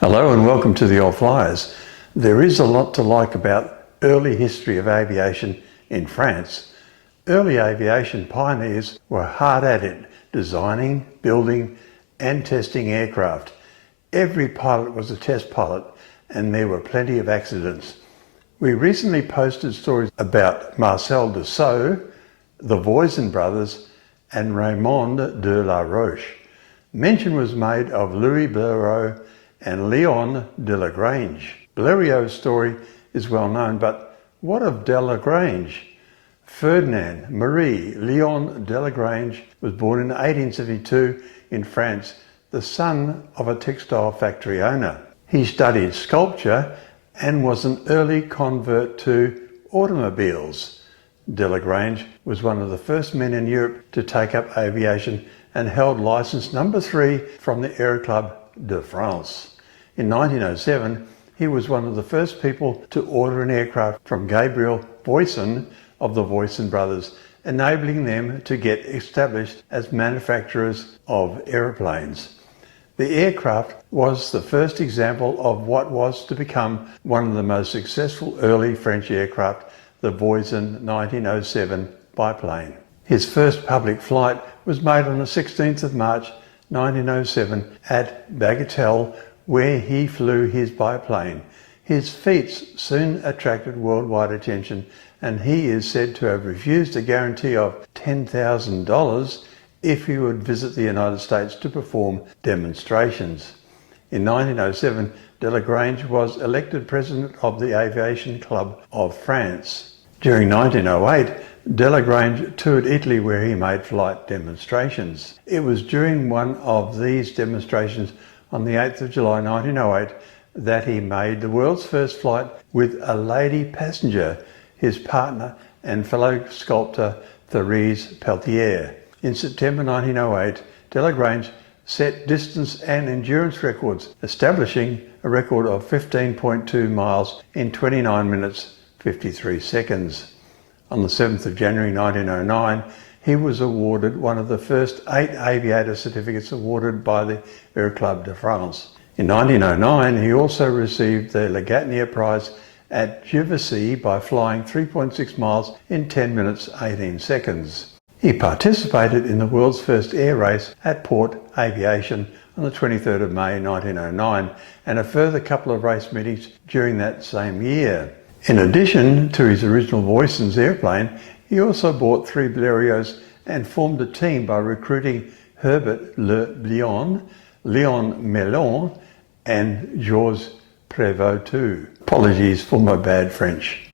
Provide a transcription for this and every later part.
Hello and welcome to the old Fliers. There is a lot to like about early history of aviation in France. Early aviation pioneers were hard at it, designing, building and testing aircraft. Every pilot was a test pilot and there were plenty of accidents. We recently posted stories about Marcel Dassault, the Voisin brothers and Raymond de la Roche. Mention was made of Louis Blériot and Léon Delagrange. Blériot's story is well known, but what of Delagrange? Ferdinand Marie Léon Delagrange was born in 1872 in France, the son of a textile factory owner. He studied sculpture and was an early convert to automobiles. Delagrange was one of the first men in Europe to take up aviation and held licence number 3 from the Aero-Club de France. In 1907, he was one of the first people to order an aircraft from Gabriel Voisin of the Voisin brothers, enabling them to get established as manufacturers of aeroplanes. The aircraft was the first example of what was to become one of the most successful early French aircraft, the Voisin 1907 biplane. His first public flight was made on the 16th of March 1907 at Bagatelle, where he flew his biplane. His feats soon attracted worldwide attention, and he is said to have refused a guarantee of $10,000 if he would visit the United States to perform demonstrations. In 1907, Delagrange was elected president of the Aviation Club of France. During 1908, Delagrange toured Italy where he made flight demonstrations. It was during one of these demonstrations on the 8th of July 1908 that he made the world's first flight with a lady passenger, his partner and fellow sculptor Therese Peltier. In September 1908, Delagrange set distance and endurance records, establishing a record of 15.2 miles in 29 minutes 53 seconds. On the 7th of January 1909, he was awarded one of the first 8 aviator certificates awarded by the Aero-Club de France. In 1909, he also received the Lagardère Prize at Juvisy by flying 3.6 miles in 10 minutes 18 seconds. He participated in the world's first air race at Port-Aviation on the 23rd of May 1909 and a further couple of race meetings during that same year. In addition to his original Voisin's airplane, he also bought 3 Blériots and formed a team by recruiting Herbert Le Blion, Léon Mellon and Georges Prévost. Apologies for my bad French.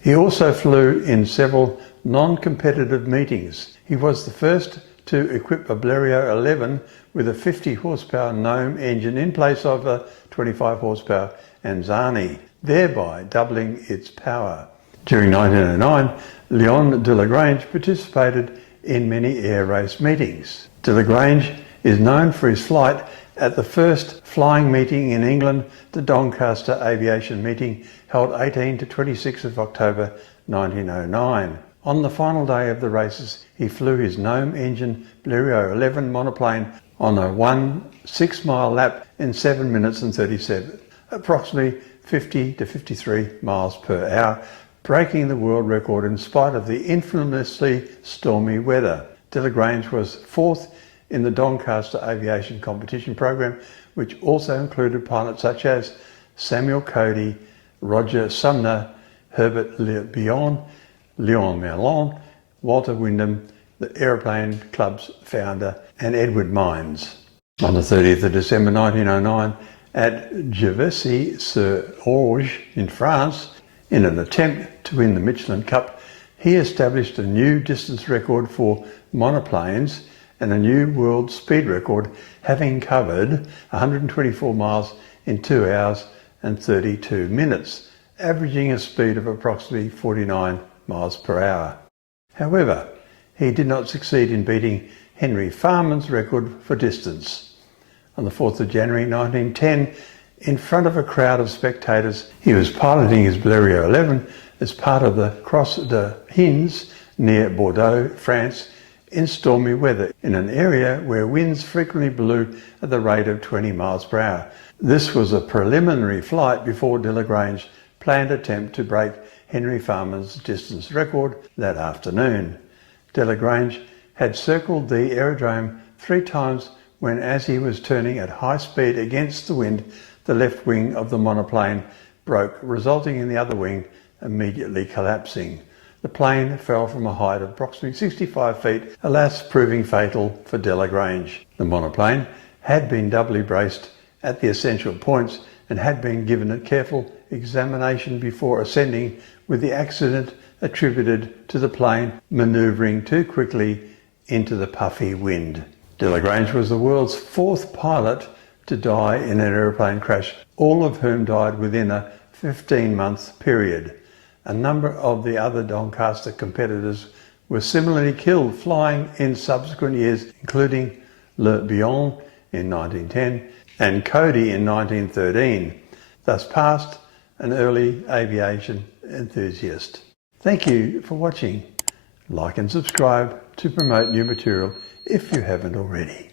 He also flew in several non-competitive meetings. He was the first to equip a Blériot 11 with a 50 horsepower Gnome engine in place of a 25 horsepower Anzani, thereby doubling its power. During 1909, Léon Delagrange participated in many air race meetings. Delagrange is known for his flight at the first flying meeting in England, the Doncaster Aviation Meeting, held 18 to 26 of October 1909. On the final day of the races, he flew his Gnome engine Blériot 11 monoplane on a 6-mile lap in 7 minutes and 37, approximately 50 to 53 miles per hour, breaking the world record in spite of the infamously stormy weather. Delagrange was 4th in the Doncaster Aviation competition program, which also included pilots such as Samuel Cody, Roger Sumner, Herbert Le Blion, Léon Mellon, Walter Wyndham, the Aeroplane Club's founder, and Edward Mines. On the 30th of December 1909, at Juvisy-sur-Orge in France, in an attempt to win the Michelin Cup, he established a new distance record for monoplanes and a new world speed record, having covered 124 miles in 2 hours and 32 minutes, averaging a speed of approximately 49 miles per hour. However, he did not succeed in beating Henry Farman's record for distance. On the 4th of January 1910, in front of a crowd of spectators, he was piloting his Blériot 11 as part of the Cross de Hins near Bordeaux, France, in stormy weather in an area where winds frequently blew at the rate of 20 miles per hour. This was a preliminary flight before Delagrange's planned attempt to break Henry Farman's distance record that afternoon. Delagrange had circled the aerodrome 3 times when, as he was turning at high speed against the wind, the left wing of the monoplane broke, resulting in the other wing immediately collapsing. The plane fell from a height of approximately 65 feet, alas proving fatal for Delagrange. The monoplane had been doubly braced at the essential points and had been given a careful examination before ascending, with the accident attributed to the plane manoeuvring too quickly into the puffy wind. Delagrange was the world's 4th pilot to die in an aeroplane crash, all of whom died within a 15-month period. A number of the other Doncaster competitors were similarly killed flying in subsequent years, including Le Bihan in 1910 and Cody in 1913, thus past an early aviation enthusiast. Thank you for watching. Like and subscribe to promote new material if you haven't already.